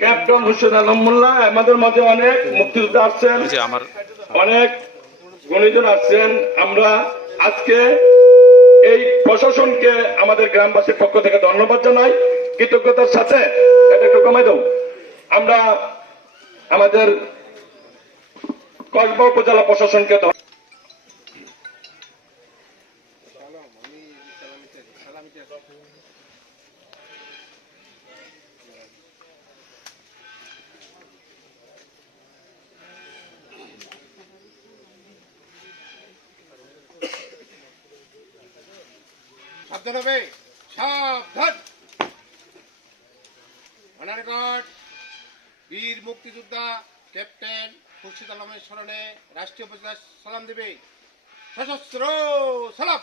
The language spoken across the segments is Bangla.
ক্যাপ্টেন হোসেন আলম মোল্লা, আমাদের মাঝে অনেক মুক্তিযোদ্ধা আসছেন, অনেক গণিজন আসছেন। আমরা আজকে এই প্রশাসনকে আমাদের গ্রামবাসীর পক্ষ থেকে ধন্যবাদ জানাই, কৃতজ্ঞতার সাথে। এটা একটু কমাই দাও। আমরা আমাদের কসবা উপজেলা প্রশাসনকে সাবধান হবে, সাবধান। অনারগড় বীর মুক্তিযোদ্ধা ক্যাপ্টেন খুরশিদ আলমের স্মরণে রাষ্ট্রীয় পতাকা সালাম দেবে। সশস্ত্র সালাম।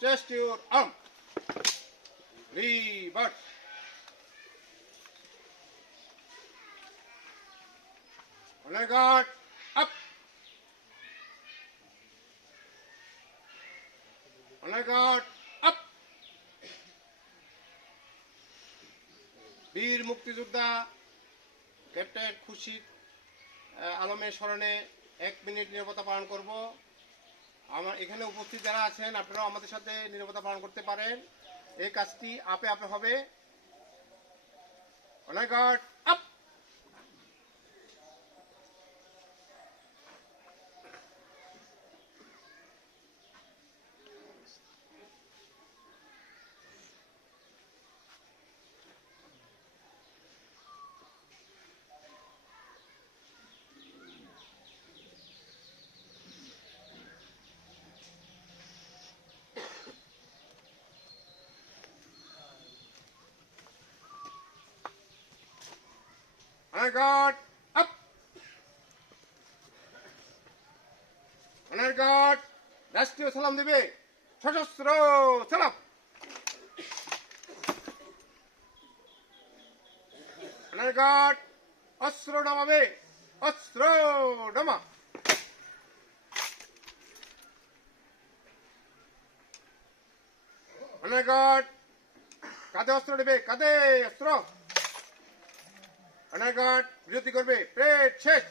Test your arm. Reverse. Honor guard, up. Honor guard, up. বীর মুক্তিযোদ্ধা ক্যাপ্টেন খুরশিদ আলমের স্মরণে 1 মিনিট নীরবতা পালন করব। আমার এখানে উপস্থিত যারা আছেন আপনারাও আমাদের সাথে নীরবতা পালন করতে পারেন। এই কাজটি আপে আপে হবে। Honor guard up. Honor guard, up. Honor guard, রাষ্ট্রীয় সালাম দেবে। সশস্ত্র সালাম। Honor guard, অস্ত্র নামাবে। অস্ত্র নামা। Honor guard, কাঁধে অস্ত্র নেবে। কাঁধে অস্ত্র। অনার গার্ড বিরতি করবে। প্রেড শেষ।